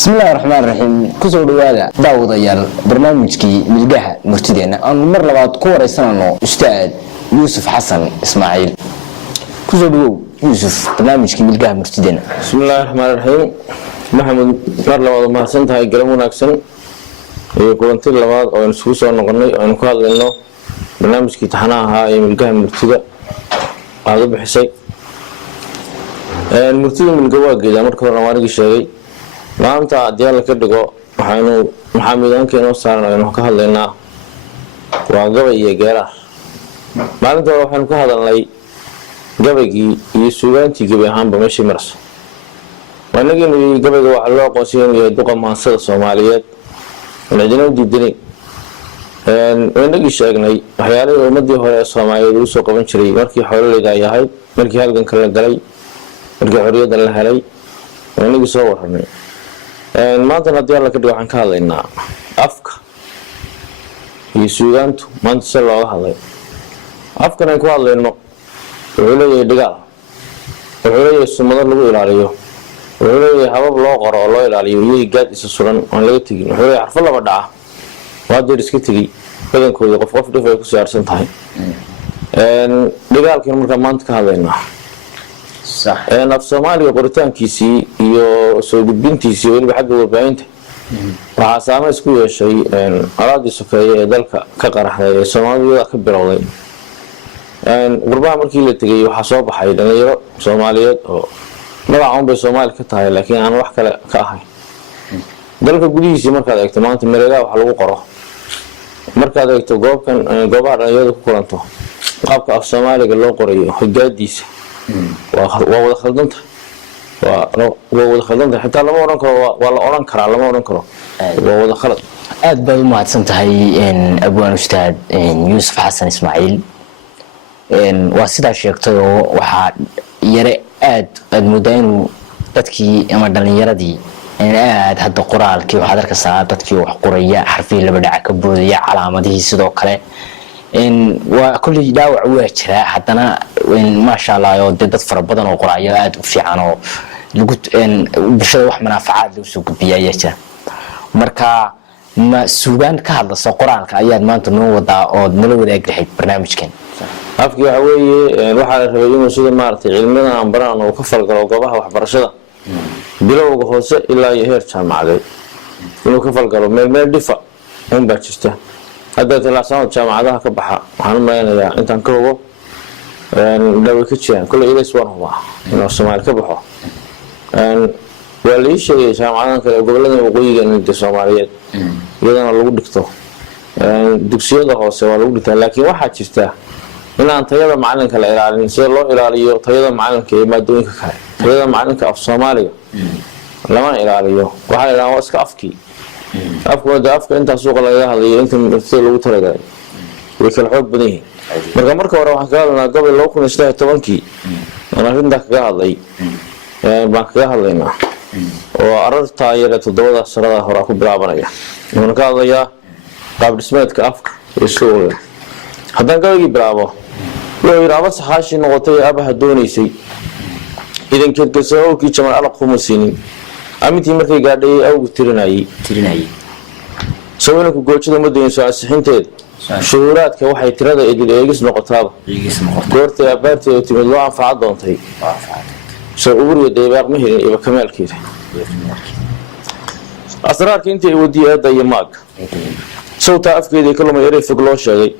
بسم الله الرحمن الرحيم كسر دوادا داود يال برنامجكي ملقاها مرتدين أنا مر لبعض كورة سنة أستاذ يوسف حسن إسماعيل كسر دو يوسف برنامجكي ملقاها مرتدين. بسم الله الرحمن الرحيم محمد مر لبعض ما سنت هاي قلمون أكسن يقولون تل لبعض أو نسوس أو نقولني أو نقول لأنه برنامجكي تحناها هاي ملقاها مرتدة هذا بحسي المرتدة من الجواج إذا مركب نوارق الشيء maanta diyaar la ka dhigo waxaanu maxaamidaankeena saarnaa ka hadlaynaa waa gabay iyo geeraar maalinta waxaanu ka hadalnay gabaygii iyo suugaantii gabay ahaanba meeshii marso wanagii gabayga waxa loo aqoonsiiyay inuu yahay duqa maansada Soomaaliyeed cidina u diidanay wanagii sheegnay waxyaalaha ummadii hore ee Soomaaliyeed uu soo qaban jiray markii xoolalayda yahay markii halganka la galay markii xorriyadda la helay wanagii soo warramay maanta hadii la ka dhigo waxaan ka hadlaynaa afka iyo suugaantu maanta si looga hadlay afkan ay ku hadlayno wuxuu leeyahay dhigaal wuxuu leeyahay sumado lagu ilaaliyo wuxuu leeyahay habab loo qoro oo loo ilaaliyo iyo gaad isa suran oo laga tagin wuxuu leeyahay xarfo laba dhaca waa dir iska tagi badankooda qof dhif ay ku saarsan tahay dhigaalkan marka maanta ka hadlaynaa صح أنا في Soomaaliya qoritaankiisii iyo soo gudbintiisii waliba xagga warbaahinta waxa saameyn isku yeeshay alaadii sokeeye ee dalka ka qaraxday ee Soomaaliya ka bilowday qurbaha markii la tagay waxa soo baxay dhalinyaro Soomaaliyeed oo magaca bay Soomaali ka tahay laakiin aan wax kale ka ahayn dalka gudihiisa markaad eegto maanta meelaha wax lagu qoro markaad eegto goobaha dhalinyarada ku kulanto qaabka af Soomaaliga loo qorayo higaadiisa وهو خلدنته وهو خلدنته حتى لما أورن كرو ولا أورن كرا لما أورن كرو وهو خلد أدبل ما تسنت هاي أبوان أستاذ يوسف حسن إسماعيل واسد عشيقته وح يرى المدين تدكي أما دلني يردي هذا قرال كي وحضرك الساعة تدكي وحقورية حرفي اللي بدأ كبودية علامة دي سدوا كله وكل داوع وجهه حتى أنا ما شاء الله يودد فربنا وقرايات وفي عنه لقيت بشر واحد منافعات لوسوق بيايته مركا ما سوبان كهذا سقران كأياد ما أنتم وضع أو نلو ذاك الحين برنامج كان أفكي عوي الواحد الرجال مسؤول مارتي علمنا عن بران وكفر قلوبها وحبرشة بلو جهوز إلا يهير شام عليه إنه كفر قلوب من دفع هم بتشته هذا الثلاثة جامعة كبحة وحنا يعني أنت نكروه لو كتشين كل إلى سوار هو إنه الصومال كبحة واللي شيء جامعة قبل أن يقولي إن الصوماليات يدنا لو دكتور دكتور ده هو سوى لو دكتور لكن واحد شفته إن أنت يلا معلن كالإيراني سير الله إيراني تيلا معلن كيما دون كخير تيلا معلن كأف صومالي لما إيراني واحد لا واسك أفكي أفكار أنت سوق الله هذه أنت مثل لو ترى جاي ويكل حب بنيه مرة ورا قال أنا قبل لو كنا نشتري تبانكي أنا عندك قاعد بانك قاعد لنا وأردت طائرة الدولة السرادة هراكو بلابنايا من قال يا قبل سمعت كأفكار يسوع هذا قال برافو لو يرابط حاشي نقطة أبها دوني شيء إذا كنت تسوي كي كمان على خمسين أمتى مركي قاعد أو ترناي سوينا كوجود مدة إنسان سحنتين شهورات كواحد ترى إدي يجلس نقطة قرت أبارت تملوا عن فعضون تي سأقول يدي باق مهر يبقى كمال كير أسرارك أنت ودي هذا يماك صوت أفكار كل ما يعرف قلوش هذي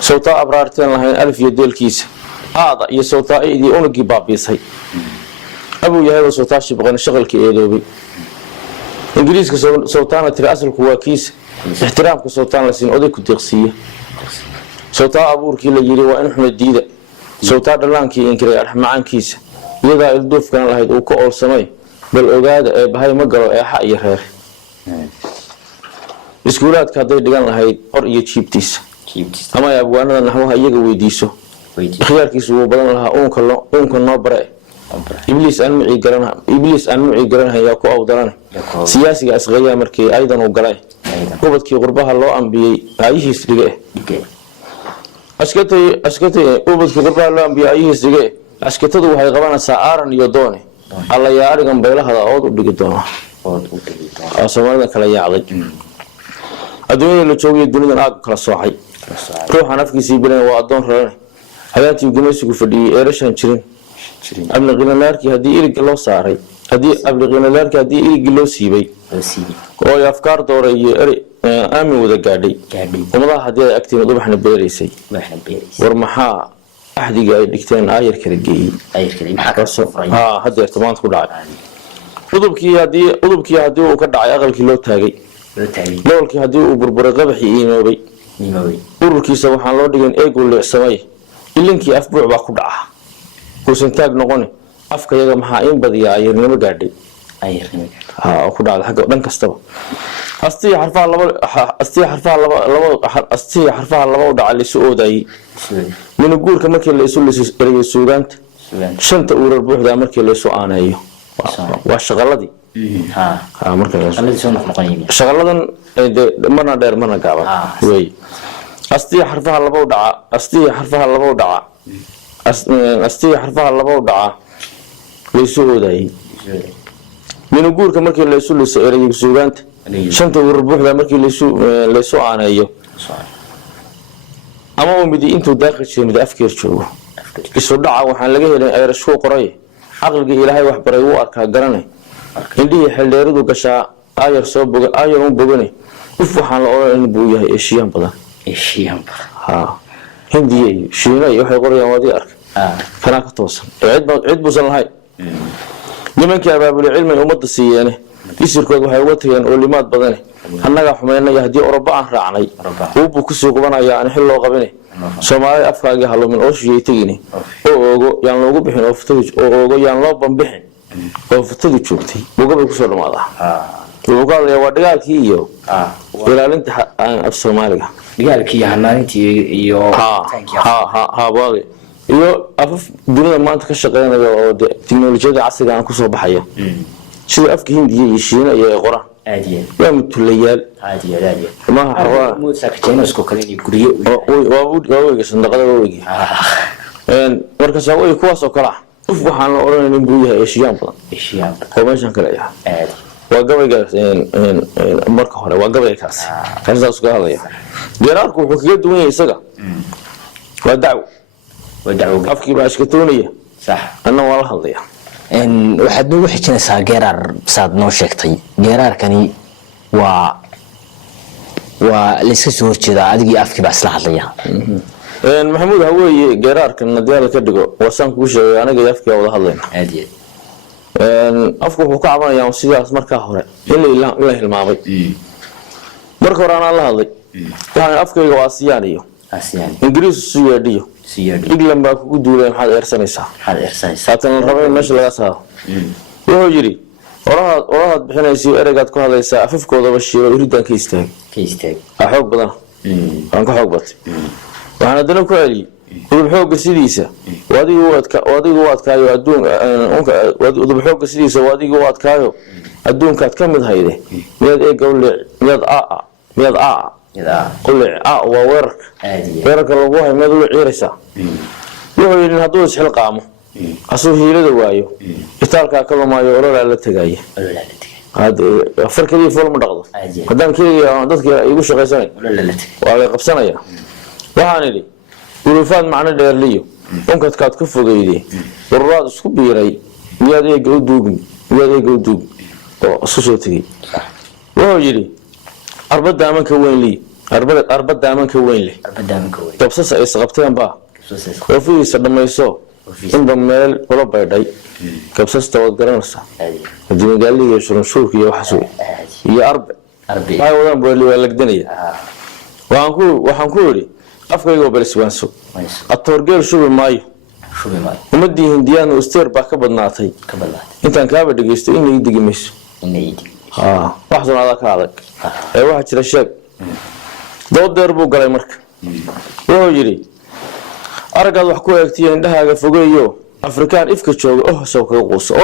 صوت أبرارتين لهين ألف يدي الكيس هذا يصوت إيدي أونجي باب يصحي أبو يهذا صوتاش يبغى نشغل كإيدوبي إنجليز كصوتان ترى أصل كواكيس احترام كصوتان لسين أودي كتغسية صوتا أبور كي لجيري وإن حمد ديدا صوتا دلان كي إنكري الحمعان كيس يدا الدوف كان الله يدوك أول سماي بالأوجاد بهاي مقرأ حق يخير إسكولات كهذا دجان الله أريد شيبتيس أما يا أبو أنا نحوها يجوا ويديسو خيار كيسو بدل لها أونك النبرة إبليس أنمعي قرنها ياكو أو درانه سياسي أسغيا مركي أيضا وقرأي قبضكي غربها الله أنبي أيه سرقه أسكتي قبضكي غربها الله أنبي أيه سرقه أسكتي وهي غبانا سعارا يدوني الله يارغن بيلا هذا أود ودقدونه soomaalida kala yaacday adduunyada la joogay dunida aad kala soocay ruuxan afkiisii bilan waa adoon reer hadaantii gumaysigu fadhiyay eerashan jirin abniqinalaarkii haddii iliga loo saaray abniqinalaarkii haddii iliga loo siibay oo ay afkaar dooray iyo aamin wada gaadhay ummadaha haddii ay agtiin ubaxna beeraysay war maxaa axdiga ay dhigteen aayar kala geeyey hadeerta maanta ku dhacay udubkii haddii uu ka dhacay aqalkii loo taagay loolkii haddii uu burburay qabaxii iimoobay ururkiisa waxaan loo dhigin eegu leecsamay ilinkii afbuuc baa ku dhaca kuusan taag noqoni afka yaga maxaa in badiyaa ayarnimo gaadhay ku dhacda xagga dhan kastaba astii xarfaha laba u dhaca laysu oodayay minuguurka markii laysu erayo suugaanta shanta uurar buuxdaa markii laysu aaneeyo waa shaqaladii shaqaladan marna dheer marna gaaban wey astii xarfaha laba u dhaca laysu oodayay minuguurka markii laysu liso erayo suugaanta shanta uurar buuxdaa markii laysu aaneeyo ama uu midi intuu daaqi jiray mid afkeer joogo isu dhaca waxaan laga helin ayrashkuu qoray caqliga ilaahay wax baray wuu arkaa garane indhihii xeldheeridu gashaa aayar un bogane uf waxaan la odhan buu yahay eeshiyaan badan hindiya iyo shiina iyo waxay qorayaan waadii arka kanaa ka toosan cid buusan lahayn nimankii abaabuli cilmay ummadda siiyeene isirkood waxay uga tageen oolimaad badane annagaa xumaynaya haddii oroba aan raacnay uubuu kusii qubanaya aan xil loo qabine soomaalida afkaagii halumin oo shiyay tegine oo oogo yaan loogu bixin oo oogo yaan loo bambixin oo futadu joogtay bugabay kusoo dhamaadaa wuxuu ka hadlayaa waa dagaalkii iyo ilaalinta af soomaaliga dagaalkii hanaanintii iyo waage iyo afaf dunida maanta ka shaqeynaya oo teknolojiyada casriga aan kusoo baxaya sida afka hindiya iyo shiina iyo ay qoraan waa mutulayaal waaweyga sandaqada waaweygi markaas waawey kuwaasoo kale ah uf waxaan la odhanayn buu yahay eeshiyaan badan oo meeshan kale ah waa gabaygaas marka hore waa gabaygaas kasaas ka hadlaya geeraarku wuxuu kaga duwan yahay isaga waa dacwo afkii baa ashkatoonaya anna waa la hadlaya waxaad noogu xijinaysaa geeraar saad noo sheegtay geeraarkani waa layska soo horjeedaa adigii afkii baa isla hadlaya maxamuud haweeye geeraarkan haddii la ka dhigo waasaan kuu sheegay aniga iyo afkii wada hadlayna afku wuxuu ka cabanayaa sidaas markaa hore in la hilmaamay marka hore anaa la hadlay waxaan afkayga waa asiyaan iyo ingiriis isu yeedhiyo england baa kugu duulay maxaad eersanaysaa haatan la raba in meesha laga saaro wuxuu yidhi orahaad bixinaysa ereygaad ku hadlaysaa afafkoodaba shiilo iridaan ka istaag xoog badana waan ka xoog batay waxaan haddana ku celiyey udub xoogga sidiisa adigu u adkaayo udub xoogga sidiisa adigu u adkaayo adduunkaad ka mid hayde miyaad eega miyaad waa weerarka lagu hay miyaad ula ciiraysaa wuxuu yidhi hadduu isxilqaamo asuu hiilada waayo itaalkaa ka lumaayo ololaa la tegaya far keliya fool ma dhaqdo haddaan keliya dadka igu shaqaysanay waa lay qabsanaya waxaan idhi urufaad macno dheerliyo unkadkaad ka fogeyde ururaad isku biiray miyaad eega u duugin oo isku soo tegey wuxuu yidhi arbadaamanka weynliyo arbadaamanka weyn leh dabsasa ay isqabteen baa oofihiisa dhammayso inba meel ula baydhay kabsasta waad garanaysaa hadii magaaliga iyo shurunshuurka iyo waxaas wey iyo arbe waxay wadaan booli waa lagdanaya waxaan ku idhi afkaygoo baliswaanso atoorgeel shubi maayo ummadii hindiyaana usteer baa ka badnaatay intaan kaaba dhegeysto in ii digi mayso waxsan adaa ka adag ee waxaa jira sheeg doodeer buu galay marka wuxuu yidhi aragaad wax ku eegtiyo indhahaaga fogeeyo afrikaan ifka jooga sow kaga quuso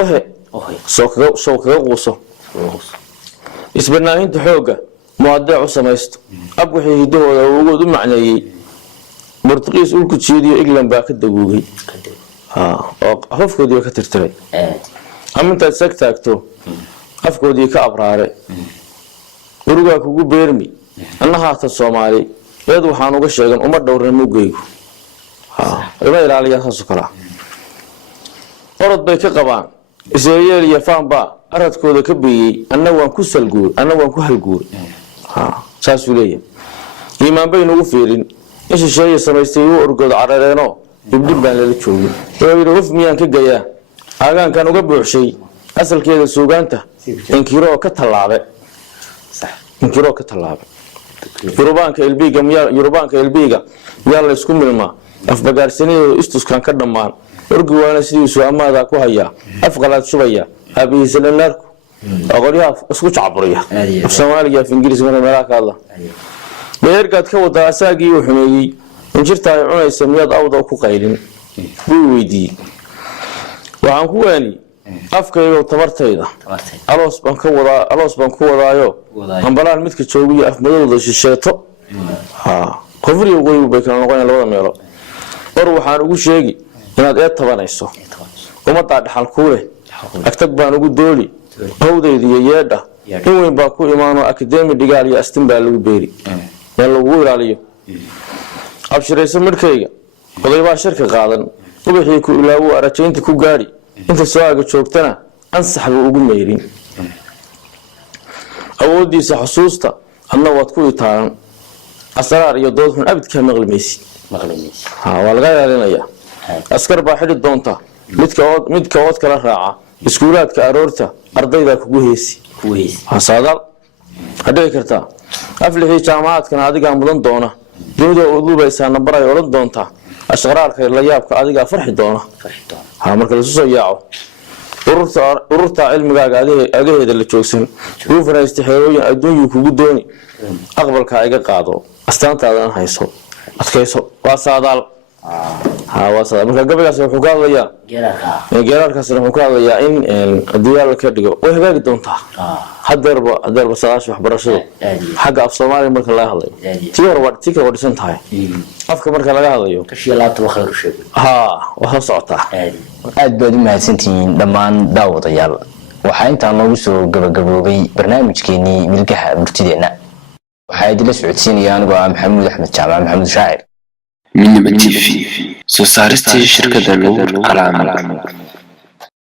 sow kaga quuso isbanaahinta xoogga muadeec u samaysto ab wixii hidahooda ugood u macneeyey bortuqiis ulku jiidiyo england baa ka daguugay oo afafkoodii ka tirtiray ama intaad sag taagto afkoodii ka abraare urugaa kugu beermi anna haata Soomaali eed waxaan uga sheegan uma dhowran mugaygu ima ilaaliya saas kala orod bay ka qabaan Israa'iil iyo faanba aradkooda ka beeyay anna waan ku salguur anna waan ku halguur saas uu leeyahay iimaan bay nagu fiirin isha shay samaystay uu orgooda carareeno ibdin baan la joogay oo uf miyaan ka gayaa aagaan uga buuxshay asalkeeda suugaanta inkiro ka talaabe inkiro ka talaabe Yurubaanka ilbiga yaa la isku milmaa afbagaarsaniyada istuskan ka dhamaan orgi waana sidiisu amaada ku haya afqalaad shubaya abihiisa lanaarku aqoonyaha isku jacburiya Soomaaliga af Ingiriis marna meelaha ka hadla beerkaad ka wada asaagii uu xumeeyay injirta ay cunaysa miyaad awda ku qaylin wuu weydiiyay waxaan ku waani afkayga tabartayda aloos baan ku wadaayo ambalaan midka joogiyo af madowda shisheeto qofriyo qoyb bay kala noqonayaan labada meelo waxaan ugu sheegi inaad eed tabanayso umada dhaxal ku leh agtag baan ugu dooli hawdeed iyo yeedha in weyn baa ku imaano academy dhigaal iyo astin baa lagu beeri meel lagu ilaaliyo abshirayso midkayga odaybaa shirka qaadan ubixii ku ilaawo arajaynta ku gaari inta soo aga joogtana ansax buu ugu meerin awoodiisa xusuusta adna waad ku itaaran asraar iyo dood xun abidka maqlimaysi waa laga ilaalinayaa askar baa xidhi doonta midka ood kala raaca iskuulaadka aroorta ardayda kugu heesi saadaal hadhici kartaa aflixii jaamacaadkana adigaa mudan doona dunida uduubaysaa nambar ay odhan doontaa ashqaraarka la yaabka adigaa farxi doona marka lasu soo yaaco ururta cilmigaaga agaheeda la joogsan uu fanaystay xeerooyin adduunyuu kugu dooni aqbalka iga qaado astaantaadan hayso adkayso waa saadaal marka gabaygaas wuxuu ka hadlayaa geeraarkaasna wuxuu ka hadlayaa in diyaal ka dhigo way hagaagi doontaa hadeerba saadaasha waxbarashada xagga af Soomaaliya marka laga hadlayo tii hore dhisan tahay afka marka laga hadlayo waa socotaa aad baad u mahadsantihiin dhammaan daawadayaal waxaa intaan noogu soo gabagaboobay barnaamijkeenii milgaha murtideena waxaa idinla socodsiinaya anigoo ah Maxamuud Axmed Jaamac Maxamuud Shaacir من TV سو سارستي شركة نور على